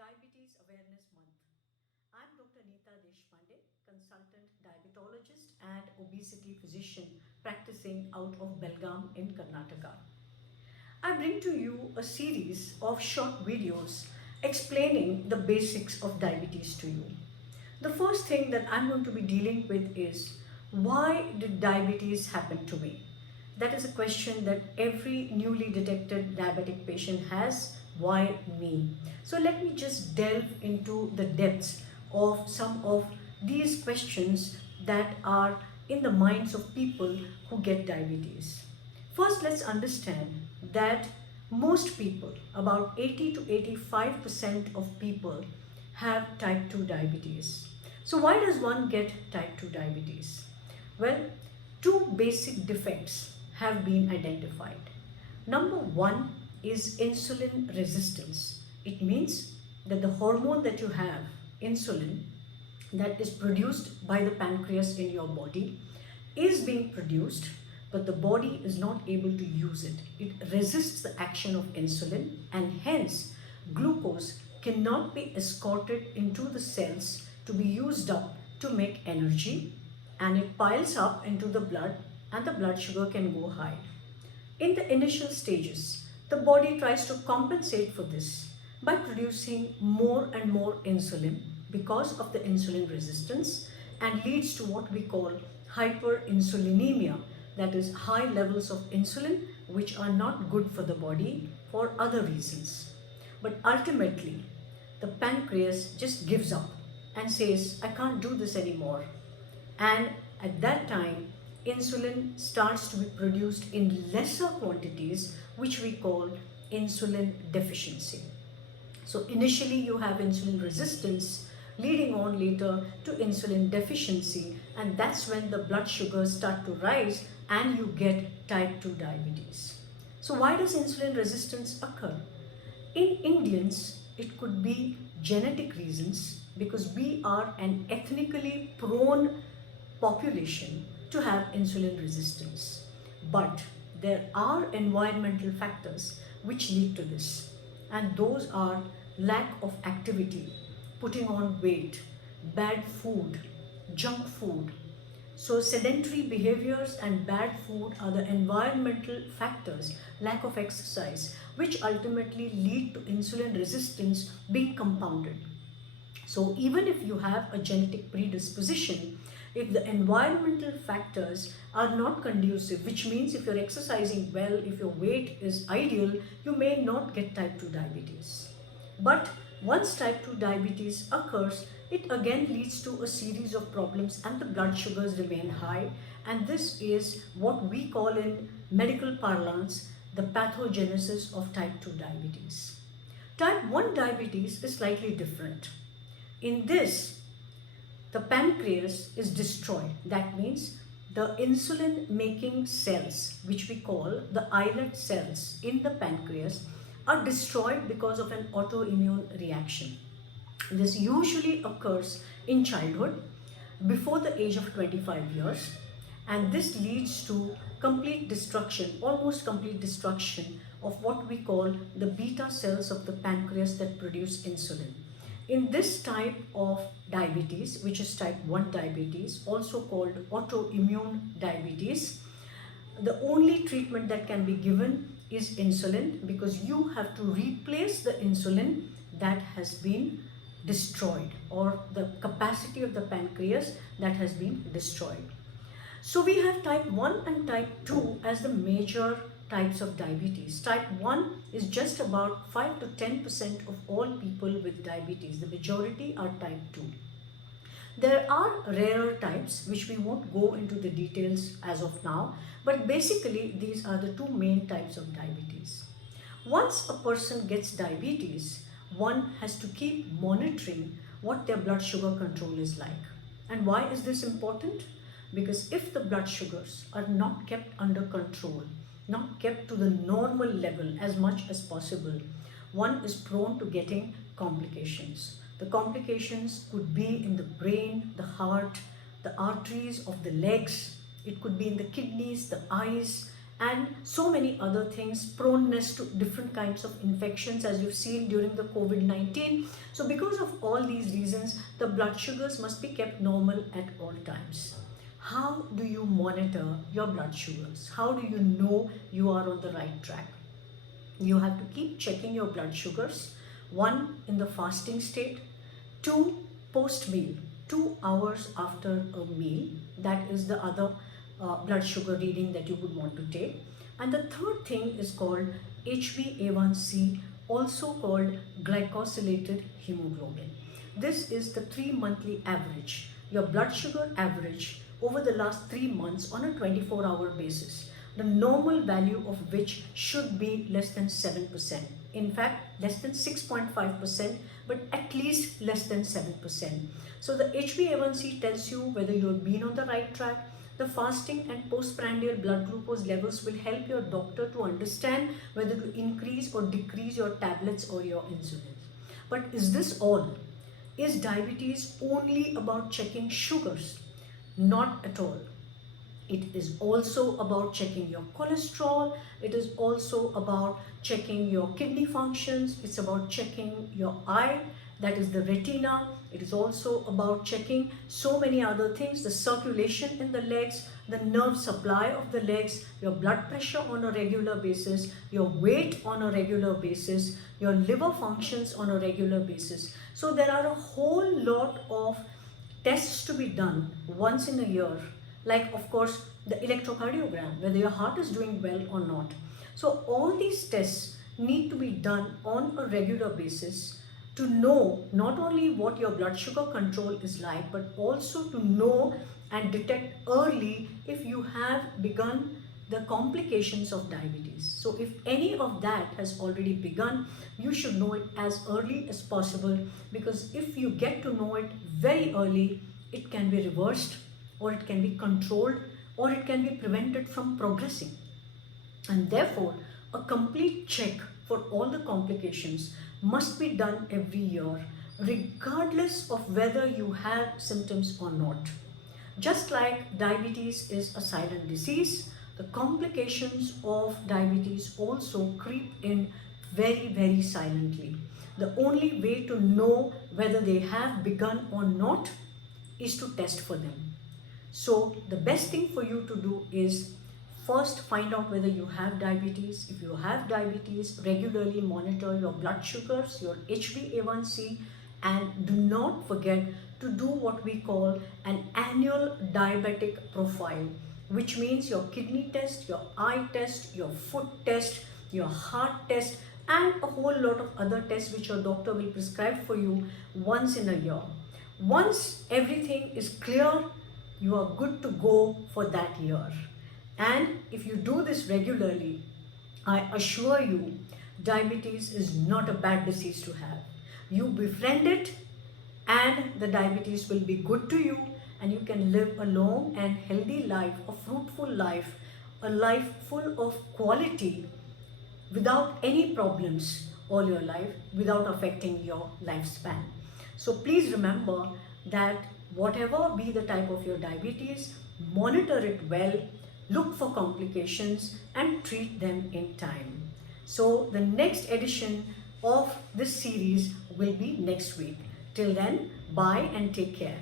Diabetes Awareness Month. I'm Dr. Neeta Deshpande, consultant diabetologist and obesity physician practicing out of Belgaum in Karnataka. I bring to you a series of short videos explaining the basics of diabetes to you. The first thing that I'm going to be dealing with is, why did diabetes happen to me? That is a question that every newly detected diabetic patient has. Why me? So let me just delve into the depths of some of these questions that are in the minds of people who get diabetes. First, let's understand that most people, about 80 to 85% of people, have type 2 diabetes. So, why does one get type 2 diabetes? Well, two basic defects have been identified. Number one is insulin resistance. It means that the hormone that you have, insulin, that is produced by the pancreas in your body, is being produced, but the body is not able to use it. It resists the action of insulin, and hence glucose cannot be escorted into the cells to be used up to make energy, and it piles up into the blood and the blood sugar can go high. In the initial stages, the body tries to compensate for this by producing more and more insulin because of the insulin resistance, and leads to what we call hyperinsulinemia, that is high levels of insulin which are not good for the body for other reasons. But ultimately, the pancreas just gives up and says, I can't do this anymore. And at that time, insulin starts to be produced in lesser quantities, which we call insulin deficiency. So initially you have insulin resistance, leading on later to insulin deficiency, and that's when the blood sugars start to rise and you get type 2 diabetes. So why does insulin resistance occur? In Indians, it could be genetic reasons, because we are an ethnically prone population to have insulin resistance. But there are environmental factors which lead to this, and those are lack of activity, putting on weight, bad food, junk food. So sedentary behaviors and bad food are the environmental factors, lack of exercise, which ultimately lead to insulin resistance being compounded. So even if you have a genetic predisposition, if the environmental factors are not conducive, which means if you're exercising well, if your weight is ideal, you may not get type 2 diabetes. But once type 2 diabetes occurs, it again leads to a series of problems and the blood sugars remain high, and this is what we call in medical parlance the pathogenesis of type 2 diabetes. Type 1 diabetes is slightly different. In this, the pancreas is destroyed. That means the insulin making cells, which we call the islet cells in the pancreas, are destroyed because of an autoimmune reaction. This usually occurs in childhood before the age of 25 years, and this leads to complete destruction, almost complete destruction of what we call the beta cells of the pancreas that produce insulin. In this type of diabetes, which is type 1 diabetes, also called autoimmune diabetes, the only treatment that can be given is insulin, because you have to replace the insulin that has been destroyed, or the capacity of the pancreas that has been destroyed. So we have type 1 and type 2 as the major types of diabetes. Type 1 is just about 5 to 10% of all people with diabetes. The majority are type 2. There are rarer types which we won't go into the details as of now, but basically these are the two main types of diabetes. Once a person gets diabetes, one has to keep monitoring what their blood sugar control is like. And why is this important? Because if the blood sugars are not kept under control, not kept to the normal level as much as possible, one is prone to getting complications. The complications could be in the brain, the heart, the arteries of the legs, it could be in the kidneys, the eyes, and so many other things, proneness to different kinds of infections as you've seen during the COVID-19. So because of all these reasons, the blood sugars must be kept normal at all times. How do you monitor your blood sugars? How do you know you are on the right track? You have to keep checking your blood sugars. One, in the fasting state. Two, post meal, 2 hours after a meal. That is the other blood sugar reading that you would want to take. And the third thing is called HbA1c, also called glycosylated hemoglobin. This is the 3-monthly average, your blood sugar average over the last 3 months on a 24-hour basis, the normal value of which should be less than 7%. In fact, less than 6.5%, but at least less than 7%. So the HbA1c tells you whether you've been on the right track. The fasting and postprandial blood glucose levels will help your doctor to understand whether to increase or decrease your tablets or your insulin. But is this all? Is diabetes only about checking sugars? Not at all. It is also about checking your cholesterol. It is also about checking your kidney functions. It's about checking your eye, that is the retina. It is also about checking so many other things, the circulation in the legs, the nerve supply of the legs, your blood pressure on a regular basis, your weight on a regular basis, your liver functions on a regular basis. So there are a whole lot of tests to be done once in a year, like of course the electrocardiogram, whether your heart is doing well or not. So all these tests need to be done on a regular basis to know not only what your blood sugar control is like, but also to know and detect early if you have begun the complications of diabetes. So if any of that has already begun, you should know it as early as possible, because if you get to know it very early, it can be reversed, or it can be controlled, or it can be prevented from progressing. And therefore, a complete check for all the complications must be done every year, regardless of whether you have symptoms or not. Just like diabetes is a silent disease, the complications of diabetes also creep in very, very silently. The only way to know whether they have begun or not is to test for them. So the best thing for you to do is first find out whether you have diabetes. If you have diabetes, regularly monitor your blood sugars, your HbA1c, and do not forget to do what we call an annual diabetic profile, which means your kidney test, your eye test, your foot test, your heart test, and a whole lot of other tests which your doctor will prescribe for you once in a year. Once everything is clear, you are good to go for that year. And if you do this regularly, I assure you, diabetes is not a bad disease to have. You befriend it, and the diabetes will be good to you, and you can live a long and healthy life, a fruitful life, a life full of quality without any problems all your life, without affecting your lifespan. So please remember that whatever be the type of your diabetes, monitor it well, look for complications, and treat them in time. So the next edition of this series will be next week. Till then, bye and take care.